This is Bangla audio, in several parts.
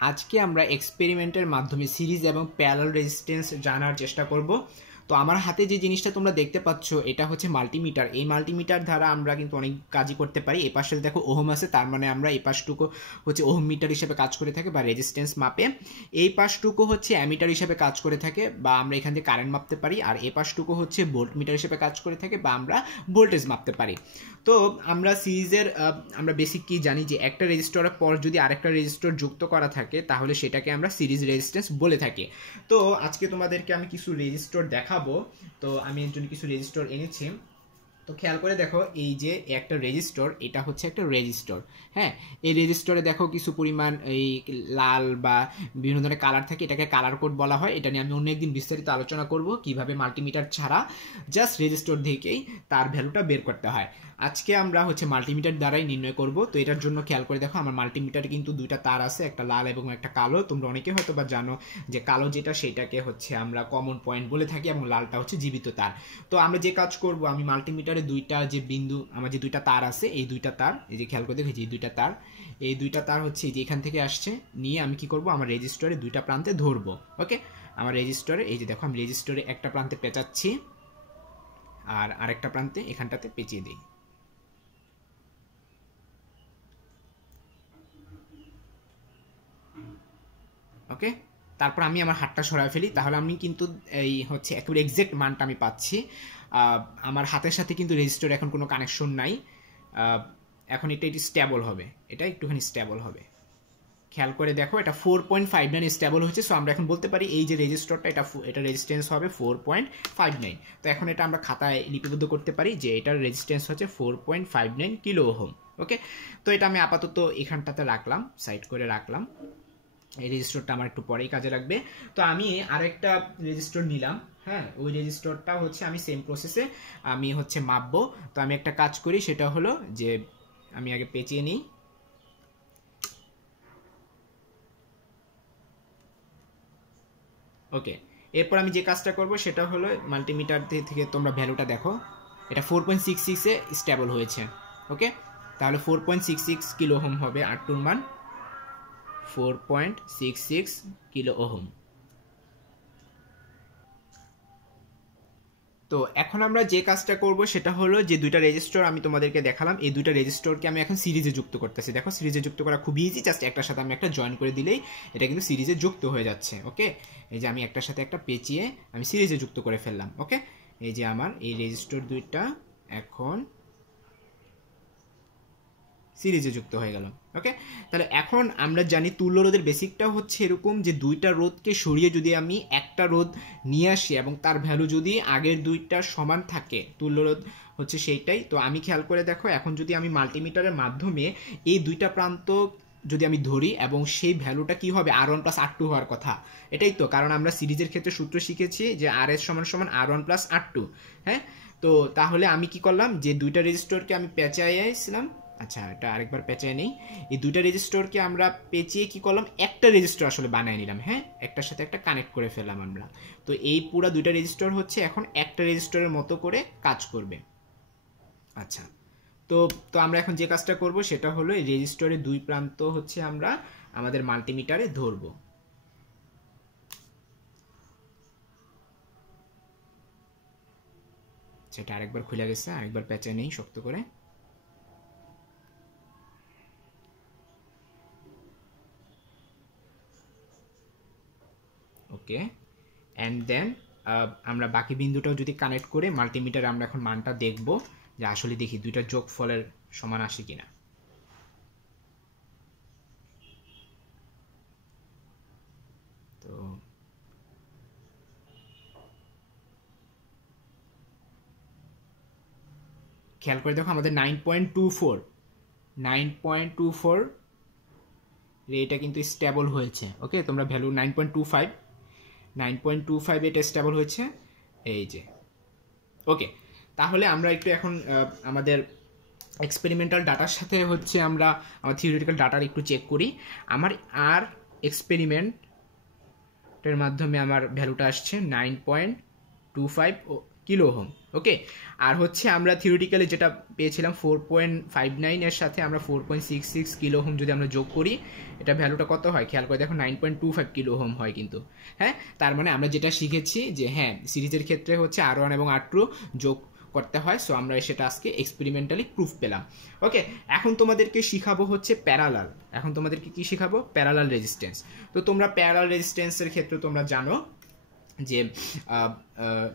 আজকে আমরা এক্সপেরিমেন্টের মাধ্যমে সিরিজ এবং প্যারালাল রেজিস্ট্যান্স জানার চেষ্টা করব। তো আমার হাতে যে জিনিসটা তোমরা দেখতে পাচ্ছ এটা হচ্ছে মাল্টিমিটার। এই মাল্টিমিটার দ্বারা আমরা কিন্তু অনেক কাজই করতে পারি। এই পাশে দেখো ওহম আছে, তার মানে আমরা এই পাশটুকু হচ্ছে ওহম মিটার হিসেবে কাজ করে থাকে বা রেজিস্ট্যান্স মাপে। এই পাশটুকু হচ্ছে অ্যামিটার হিসেবে কাজ করে থাকে বা আমরা এখান থেকে কারেন্ট মাপতে পারি। আর এই পাশটুকু হচ্ছে ভোল্ট মিটার হিসেবে কাজ করে থাকে বা আমরা ভোল্টেজ মাপতে পারি। তো আমরা সিরিজের আমরা বেসিক কি জানি যে একটা রেজিস্টরের পর যদি আরেকটা রেজিস্টর যুক্ত করা থাকে তাহলে সেটাকে আমরা সিরিজ রেজিস্ট্যান্স বলে থাকি। তো আজকে তোমাদেরকে আমি কিছু রেজিস্টর দেখাবো। তো আমি এর জন্য কিছু রেজিস্টর এনেছি। তো খেয়াল করে দেখো, এই যে একটা রেজিস্টর, এটা হচ্ছে একটা রেজিস্টর। হ্যাঁ, এই রেজিস্টরে দেখো কিছু পরিমাণ এই লাল বা বিভিন্ন ধরনের কালার থাকে, এটাকে কালার কোড বলা হয়। এটা নিয়ে আমি অন্য একদিন বিস্তারিত আলোচনা করব কিভাবে মাল্টিমিটার ছাড়া জাস্ট রেজিস্টর থেকেই তার ভ্যালুটা বের করতে হয়। আজকে আমরা হচ্ছে মাল্টিমিটার দ্বারাই নির্ণয় করব। তো এটার জন্য খেয়াল করে দেখো, আমার মাল্টিমিটারে কিন্তু দুইটা তার আছে, একটা লাল এবং একটা কালো। তোমরা অনেকে হয়তো বা জানো যে কালো যেটা সেটাকে হচ্ছে আমরা কমন পয়েন্ট বলে থাকি এবং লালটা হচ্ছে জীবিত তার। তো আমরা যে কাজ করব, আমি মাল্টিমিটারে দুইটা যে বিন্দু, আমার যে দুইটা তার আছে, এই দুইটা তার, এই যে খেয়াল করে দেখেছি এই দুইটা তার, এই দুইটা তার হচ্ছে এই যে এখান থেকে আসছে, নিয়ে আমি কি করব, আমার রেজিস্টরে দুইটা প্রান্তে ধরবো। ওকে, আমার রেজিস্টরে এই যে দেখো, আমি রেজিস্টরে একটা প্রান্তে পেঁচাচ্ছি আর আরেকটা প্রান্তে এখানটাতে পেঁচিয়ে দিই। ওকে, তারপর আমি আমার হাতটা সরায় ফেলি, তাহলে আমি কিন্তু এই হচ্ছে একেবারে এক্সাক্ট মানটা আমি পাচ্ছি। আমার হাতের সাথে কিন্তু রেজিস্টার এখন কোনো কানেকশন নাই। এখন এটা স্টেবল হবে, এটা একটুখানি স্টেবল হবে। খেয়াল করে দেখো, এটা 4.59 স্টেবল হচ্ছে। সো আমরা এখন বলতে পারি এই যে রেজিস্টারটা, এটা রেজিস্ট্যান্স হবে 4.59। তো এখন এটা আমরা খাতায় লিপিবদ্ধ করতে পারি যে এটার রেজিস্ট্যান্স হচ্ছে 4.59 কিলো ওহম। ওকে, তো এটা আমি আপাতত এখানটাতে রাখলাম, সাইড করে রাখলাম। এই রেজিস্টারটা আমার একটু পরেই কাজে লাগবে। তো আমি আরেকটা রেজিস্টার নিলাম। হ্যাঁ, ওই রেজিস্টারটা হচ্ছে আমি সেম প্রসেসে আমি হচ্ছে মাপবো। তো আমি একটা কাজ করি, সেটা হলো যে আমি আগে পেঁচিয়ে নিই। ওকে, এরপর আমি যে কাজটা করব সেটা হলো মাল্টিমিটার থেকে তোমরা ভ্যালুটা দেখো, এটা 4.66 এ স্টেবল হয়েছে। ওকে, তাহলে 4.66 কিলো ওহম হবে R2 মান, 4.66 কিলো ওহম। তো এখন আমরা যে কাজটা করব সেটা হলো যে দুইটা রেজিস্টর আমি তোমাদেরকে দেখালাম, এই দুইটা রেজিস্টরকে আমি এখন সিরিজে যুক্ত করতেছি। দেখো, সিরিজে যুক্ত করা খুব ইজি, জাস্ট একটার সাথে আমি একটা জয়েন করে দিলেই এটা কিন্তু সিরিজে যুক্ত হয়ে যাচ্ছে। ওকে, এই যে আমি একটার সাথে একটা পেঁচিয়ে আমি সিরিজে যুক্ত করে ফেললাম। ওকে, এই যে আমার এই রেজিস্টর দুইটা এখন সিরিজে যুক্ত হয়ে গেল। ওকে, তাহলে এখন আমরা জানি তুল্য রোধের বেসিকটা হচ্ছে এরকম যে দুইটা রোধকে সরিয়ে যদি আমি একটা রোধ নিয়ে আসি এবং তার ভ্যালু যদি আগের দুইটার সমান থাকে, তুল্য রোধ হচ্ছে সেইটাই। তো আমি খেয়াল করে দেখো, এখন যদি আমি মাল্টিমিটারের মাধ্যমে এই দুইটা প্রান্ত যদি আমি ধরি এবং সেই ভ্যালুটা কি হবে, R1 প্লাস R2 হওয়ার কথা। এটাই তো, কারণ আমরা সিরিজের ক্ষেত্রে সূত্র শিখেছি যে RS সমান সমান R1 প্লাস R2। হ্যাঁ, তো তাহলে আমি কি করলাম, যে দুইটা রেজিস্টরকে আমি পেঁচাইছিলাম, আচ্ছা এটা আরেকবার পেঁচাই নেই, এই দুইটা রেজিস্টরকে আমরা পেঁচিয়ে কি করলাম, একটা রেজিস্টর আসলে বানিয়ে নিলাম। হ্যাঁ, একটার সাথে একটা কানেক্ট করে ফেললাম আমরা। তো এই পুরো দুইটা রেজিস্টর হচ্ছে এখন একটা রেজিস্টরের মতো করে কাজ করবে। আচ্ছা, তো তো আমরা এখন যে কাজটা করব সেটা হলো এই রেজিস্টরের দুই প্রান্ত হচ্ছে আমরা আমাদের মাল্টিমিটারে ধরবো। সেটা আরেকবার খুলে গেছে, আরেকবার পেঁচাই নেই শক্ত করে। ওকে, অ্যান্ড দেন আমরা বাকি বিন্দুটাও যদি কানেক্ট করে মাল্টিমিটারে আমরা এখন মানটা দেখব যে আসলে দেখি দুইটা যোগফলের সমান আসে কিনা। তো খেয়াল করে দেখো, আমাদের 9.24 এটা কিন্তু স্টেবল হয়েছে। ওকে, তোমরা ভ্যালু 9.25 এটা স্টেবল হয়েছে, এই যে। ওকে, তাহলে আমরা একটু এখন আমাদের এক্সপেরিমেন্টাল ডাটার সাথে হচ্ছে আমরা আমার থিওরিটিক্যাল ডাটার একটু চেক করি। আমার আর এক্সপেরিমেন্টের মাধ্যমে আমার ভ্যালুটা আসছে 9.25 কিলো ওহম। ওকে। আর হচ্ছে আমরা থিওরিটিক্যালি যেটা পেয়েছিলাম 4.59 এর সাথে আমরা 4.66 কিলো ওহম যদি আমরা যোগ করি, এটা ভ্যালুটা কত হয় খেয়াল করে দেখো, 9.25 কিলো ওহম হয় কিন্তু। হ্যাঁ, তার মানে আমরা যেটা শিখেছি যে হ্যাঁ সিরিজের ক্ষেত্রে হচ্ছে R1 এবং R2 যোগ করতে হয়। সো আমরা সেটা আজকে এক্সপেরিমেন্টালি প্রুফ পেলাম। ওকে, এখন তোমাদেরকে শিখাবো হচ্ছে প্যারালাল। এখন তোমাদেরকে কি শিখাবো? Parallel resistance. তো তোমরা প্যারালাল রেজিস্ট্যান্সের ক্ষেত্রে তোমরা জানো যে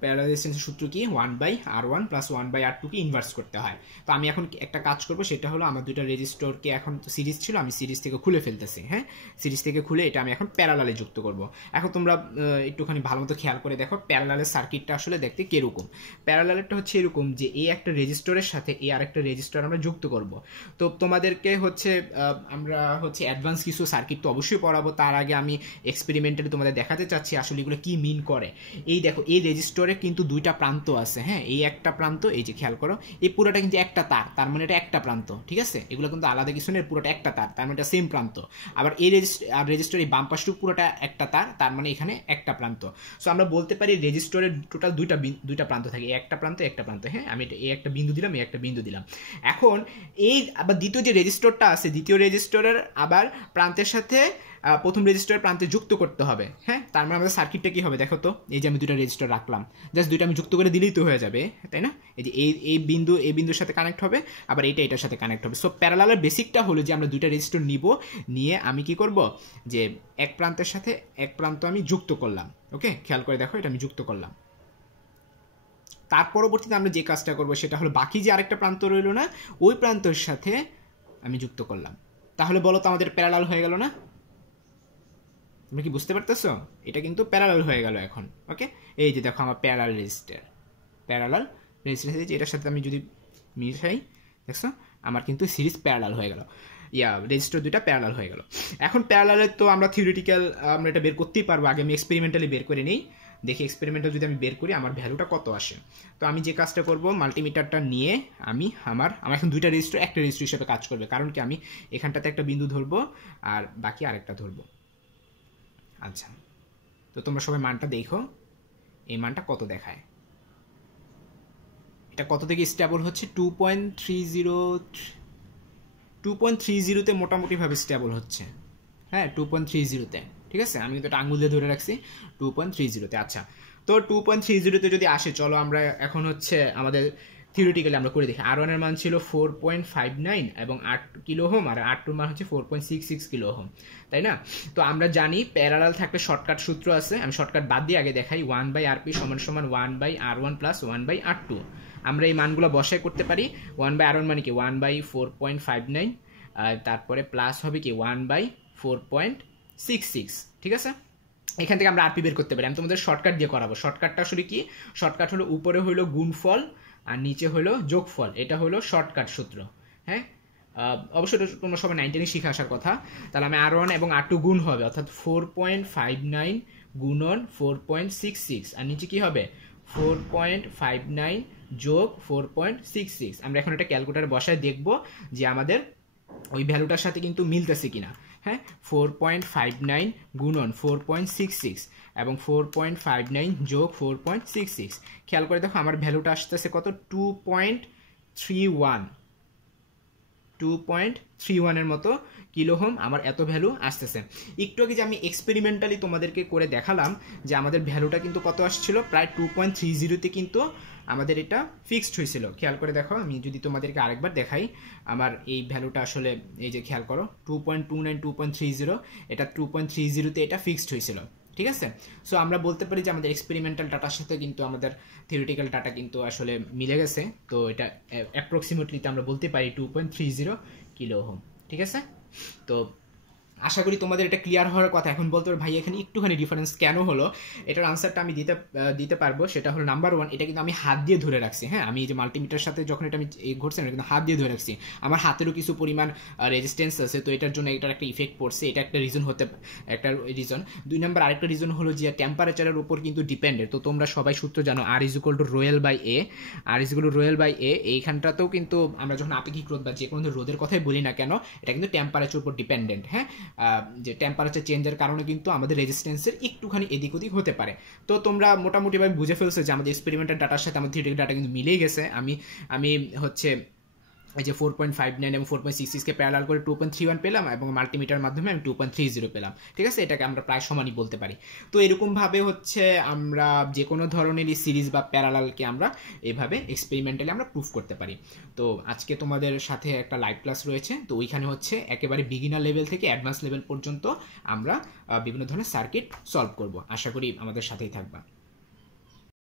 প্যারালাল রেজিস্ট্যান্সের সূত্র কি, 1/R1 + 1/R2 কে ইনভার্স করতে হয়। তো আমি এখন একটা কাজ করব, সেটা হলো আমার দুইটা রেজিস্টরকে, এখন সিরিজ ছিল আমি সিরিজ থেকে খুলে ফেলতেছি। হ্যাঁ, সিরিজ থেকে খুলে এটা আমি এখন প্যারালালে যুক্ত করব। এখন তোমরা একটুখানি ভালো মতো খেয়াল করে দেখো প্যারালালের সার্কিটটা আসলে দেখতে কিরকম। প্যারালালেরটা হচ্ছে এরকম যে এই একটা রেজিস্টরের সাথে এই আরেকটা রেজিস্টর আমরা যুক্ত করব। তো তোমাদেরকে হচ্ছে আমরা হচ্ছে অ্যাডভান্স কিছু সার্কিট তো অবশ্যই পড়াবো, তার আগে আমি এক্সপেরিমেন্টালি তোমাদের দেখাতে চাচ্ছি আসলে এগুলো কি মিন করে। এই দেখো এই রেজিস্টরে কিন্তু দুইটা প্রান্ত আছে। হ্যাঁ, এই একটা প্রান্ত, এই যে খেয়াল করো এই পুরোটা কিন্তু একটা তার, তার মানে এটা একটা প্রান্ত। ঠিক আছে, এগুলো কিন্তু আলাদা কিছু নেই, পুরোটা একটা তার, তার মানে এটা সেম প্রান্ত। আবার এই রেজিস্টর এই বাম পাশটুকু পুরোটা একটা তার, তার মানে এখানে একটা প্রান্ত। সো আমরা বলতে পারি রেজিস্টরের টোটাল দুইটা প্রান্ত থাকে, একটা প্রান্ত একটা প্রান্ত। হ্যাঁ, আমি এই একটা বিন্দু দিলাম, এই একটা বিন্দু দিলাম। এখন এই আবার দ্বিতীয় যে রেজিস্টরটা আছে, দ্বিতীয় রেজিস্টরের আবার প্রান্তের সাথে প্রথম রেজিস্টার প্রান্তে যুক্ত করতে হবে। হ্যাঁ, তার মানে আমাদের সার্কিটটা কি হবে দেখো তো, এই যে আমি দুটো রেজিস্টার রাখলাম, জাস্ট দুইটা আমি যুক্ত করে দিলেই তো হয়ে যাবে, তাই না? এই যে এই বিন্দুর সাথে কানেক্ট হবে, আবার এটার সাথে কানেক্ট হবে। সো প্যারালালের বেসিকটা হলো যে আমরা দুইটা রেজিস্টার নিয়ে আমি কি করব, যে এক প্রান্তের সাথে এক প্রান্ত আমি যুক্ত করলাম। ওকে, খেয়াল করে দেখো এটা আমি যুক্ত করলাম। তার পরবর্তীতে আমরা যে কাজটা করবো সেটা হলো বাকি যে আরেকটা প্রান্ত রইল না, ওই প্রান্তের সাথে আমি যুক্ত করলাম। তাহলে বলো তো আমাদের প্যারালাল হয়ে গেল না? তুমি কি বুঝতে পারতেছো? এটা কিন্তু প্যারালাল হয়ে গেল এখন। ওকে, এই যে দেখো আমার প্যারালাল রেজিস্ট্যান্স, এটার সাথে আমি যদি মিশাই, দেখছো আমার কিন্তু সিরিজ প্যারালাল হয়ে গেল, রেজিস্টার দুইটা প্যারালাল হয়ে গেল। এখন প্যারালালের তো আমরা থিওরিটিক্যাল আমরা এটা বের করতেই পারবো, আগে আমি এক্সপেরিমেন্টালি বের করে নিই, দেখি এক্সপেরিমেন্টাল যদি আমি বের করি আমার ভ্যালুটা কত আসে। তো আমি যে কাজটা করব, মাল্টিমিটারটা নিয়ে আমি আমার এখন দুইটা রেজিস্টার একটা রেজিস্টার হিসেবে কাজ করবে, কারণ কি আমি এখানটাতে একটা বিন্দু ধরবো আর বাকি আরেকটা ধরবো। আচ্ছা, তো তোমরা সবাই মানটা দেখো, এই মানটা কত দেখায়, এটা কত থেকে স্টেবল হচ্ছে, 2.30তে মোটামুটিভাবে স্টেবল হচ্ছে। হ্যাঁ, 2.30তে, ঠিক আছে, আমি কিন্তু এটা আঙুল দিয়ে ধরে রাখছি 2.30তে। আচ্ছা, তো 2.30তে যদি আসে, চলো আমরা এখন হচ্ছে আমাদের থিওরিটিক্যালি আমরা করে দেখি। R1 এর মান ছিল 4.59 এবং 8 কিলো ওহম, আর R2 এর মান হচ্ছে 4.66 কিলো ওহম, তাই না? তো আমরা জানি প্যারালাল থাকলে শর্টকাট সূত্র আছে, আমি শর্টকাট বাদ দিয়ে আগে দেখাই, 1/RP = 1/R1 + 1/R2। আমরা এই মানগুলো বসাই করতে পারি। 1/R1 মানে কি 1/4.59, তারপরে প্লাস হবে কি 1/4.66, ঠিক আছে? এখান থেকে আমরা আরপি বের করতে পারি। আমি তোমাদের শর্টকাট দিয়ে করাবো। শর্টকাটটা আসলে কি? শর্টকাট হলো উপরে হলো গুণফল আর নিচে হলো যোগফল, এটা হলো শর্টকাট সূত্র। হ্যাঁ, অবশ্যই তোমরা সবাই 9-10 শিখে আসার কথা। তাহলে আমি R1 এবং R2 গুণ হবে, অর্থাৎ 4.59 গুণন 4.66, আর নিচে কি হবে 4.59 যোগ 4.66। আমরা এখন এটা ক্যালকুলেটরে বসায় দেখব যে আমাদের ওই ভ্যালুটার সাথে কিন্তু মিলতেছে কিনা। হ্যাঁ, 4.59 গুণন 4.66 এবং 4.59 যোগ 4.66, খেয়াল করে দেখো আমার ভ্যালুটা আসতেছে কত, 2.31 এর মতো কিলো ওহম আমার এত ভ্যালু আসতেছে। একটু আগে যে আমি এক্সপেরিমেন্টালি তোমাদেরকে করে দেখালাম যে আমাদের ভ্যালুটা কিন্তু কত আসছিল, প্রায় 2.30তে কিন্তু আমাদের এটা ফিক্সড হয়েছিল। খেয়াল করে দেখো, আমি যদি তোমাদেরকে আরেকবার দেখাই, আমার এই ভ্যালুটা আসলে এই যে খেয়াল করো 2.29 2.30, এটা 2.30তে এটা ফিক্সড হয়েছিল, ঠিক আছে? সো আমরা বলতে পারি যে আমাদের এক্সপেরিমেন্টাল ডাটার সাথে কিন্তু আমাদের থিওরিটিক্যাল ডাটা কিন্তু আসলে মিলে গেছে। তো এটা অ্যাপ্রক্সিমেটলিতে আমরা বলতে পারি 2.30 কিলো ওহম, ঠিক আছে? তো আশা করি তোমাদের এটা ক্লিয়ার হওয়ার কথা। এখন বলতে পারো ভাই এখানে একটুখানি ডিফারেন্স কেন হলো, এটার আনসারটা আমি দিতে পারবো। সেটা হলো নাম্বার 1, এটা কিন্তু আমি হাত দিয়ে ধরে রাখছি। হ্যাঁ, আমি এই যে মাল্টিমিটার সাথে যখন এটা আমি ঘটছে না, কিন্তু হাত দিয়ে ধরে রাখছি, আমার হাতেরও কিছু পরিমাণ রেজিস্ট্যান্স আছে, তো এটার জন্য এটার একটা ইফেক্ট পড়ছে, এটা একটা রিজন একটা রিজন। 2 নম্বর আরেকটা রিজন হলো যে টেম্পারেচারের উপর কিন্তু ডিপেন্ডেন্ট। তো তোমরা সবাই সূত্র জানো, R = ρl/a, এইখানটাতেও কিন্তু আমরা যখন আপেক্ষিক রোধ বা যে কোনো রোধের কথাই বলি না কেন, এটা কিন্তু টেম্পারেচার উপর ডিপেন্ডেন্ট। হ্যাঁ, যে টেম্পারেচার চেঞ্জের কারণে কিন্তু আমাদের রেজিস্ট্যান্সের একটুখানি এদিক ওদিক হতে পারে। তো তোমরা মোটামুটিভাবে বুঝে ফেলছো যে আমাদের এক্সপেরিমেন্টাল ডাটার সাথে আমার থিওরিটিক্যাল ডাটা কিন্তু মিলেই গেছে। আমি হচ্ছে এই যে 4.59 এবং 4.66 কে প্যারালাল করে 2.31 পেলাম, এবং মাল্টিমিটার মাধ্যমে আমি 2.30 পেলাম। ঠিক আছে, এটাকে আমরা প্রায় সমানই বলতে পারি। তো এরকমভাবে হচ্ছে আমরা যে কোনো ধরনেরই সিরিজ বা প্যারালালকে আমরা এভাবে এক্সপেরিমেন্টালি আমরা প্রুফ করতে পারি। তো আজকে তোমাদের সাথে একটা লাইভ ক্লাস রয়েছে, তো ওইখানে হচ্ছে একেবারে বিগিনার লেভেল থেকে অ্যাডভান্স লেভেল পর্যন্ত আমরা বিভিন্ন ধরনের সার্কিট সলভ করব। আশা করি আমাদের সাথেই থাকবা।